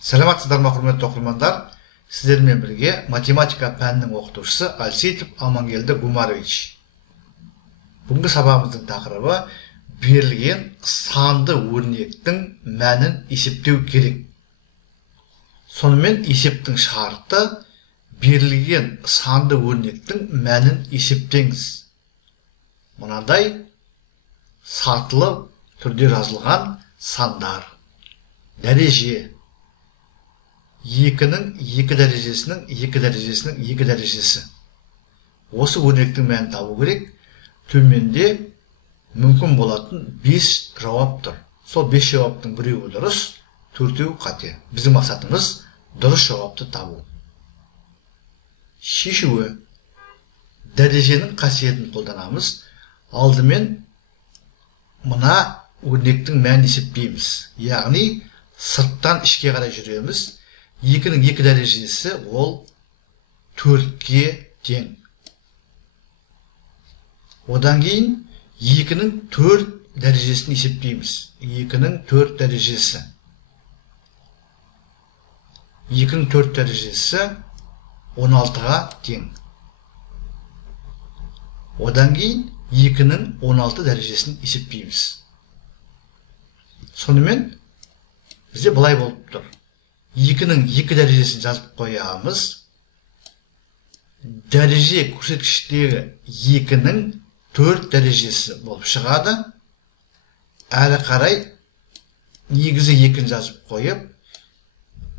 Саламатсыздар ма, құрметті оқырмандар? Сіздермен бірге математика пәнінің оқытушысы Алсейтов Амангелді Гумарович. Бүгінгі сабағымыздың тақырыбы берілген санды өрнектің мәнін есептеу керек. Сонымен есептің шарты берілген санды өрнектің мәнін есептеңіз. Мынадай сатылы түрде жазылған сандар. Дәреже 2-нің 2 дәрежесінің 2 дәрежесінің 2 дәрежесі. Осы өрнектің мәнін табу керек. Төменде мүмкін болатын 5 жауап тұр. Сол 5 жауаптың біреуі дұрыс, 4-еуі қате. Біздің мақсатымыз дұрыс жауапты табу. Шешуі. Дәреженің қасиетін қолданамыз. Алдымен мына өрнектің мәнін есептейміз. Яғни сырттан ішке қарай жүреміз. 2-нің 2 дәрежесі ол 4-ке тең. Одан кейін 2-нің 4 дәрежесін есептейміз. 2-нің 4 дәрежесі. 2-нің 4 дәрежесі 16-ға тең. Одан кейін 2-нің 16 дәрежесін есептейміз. Сонымен бізде былай болып тұр. 2-нің 2 дәрежесін жазып қоямыз. Дәреже көрсеткіштегі 2-нің 4 дәрежесі болып шығады. Әрі қарай негізі 2-ні жазып қойып,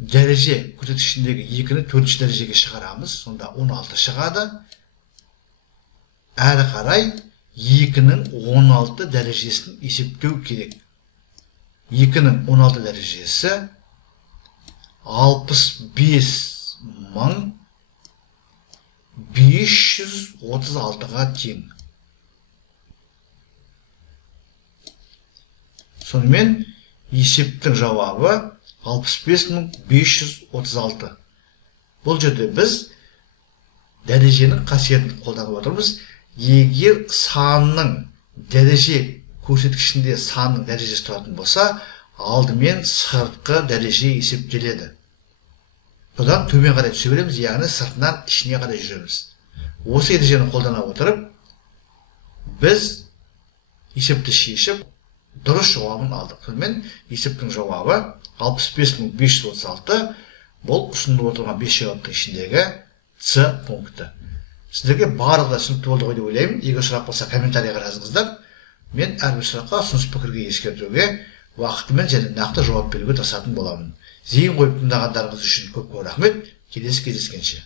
дәреже көрсеткішіндегі 2-ні 4-ші дәрежеге шығарамыз. Сонда 16 шығады. Әрі қарай 2-нің 16 дәрежесін есептеу керек. 2-нің 16 дәрежесі 65.536-ға тең. Сонымен есептің жауабы 65.536. Бұл жерде біз дәреженің қасиетін қолданып отырмыз. Егер санның дәреже көрсеткішінде санның дәрежесі тұратын болса, алдымен сыртқы дәреже есептеледі. Бұдан төмен қарай түсе береміз, яғни сыртынан ішіне қарай жүреміз. Осы ережені қолдана отырып, біз есепті шешіп, дұрыс жауабын алдық. Сонымен есептің жауабы 65.536. Бұл ұсынылып отырған 5 жауаптың ішіндегі С пункті. Сіздерге барлығы түсінікті болды ғой деп ойлаймын. Егер сұрақ болса, комментарийға жазыңыздар. Мен әрбір сұраққа ұсыныс пікірге ескертуге, уақытымен және нақты жауап беруге тырысатын боламын. Зейін қойып тыңдағандарыңыз үшін көп рахмет. Келесі кездескенше.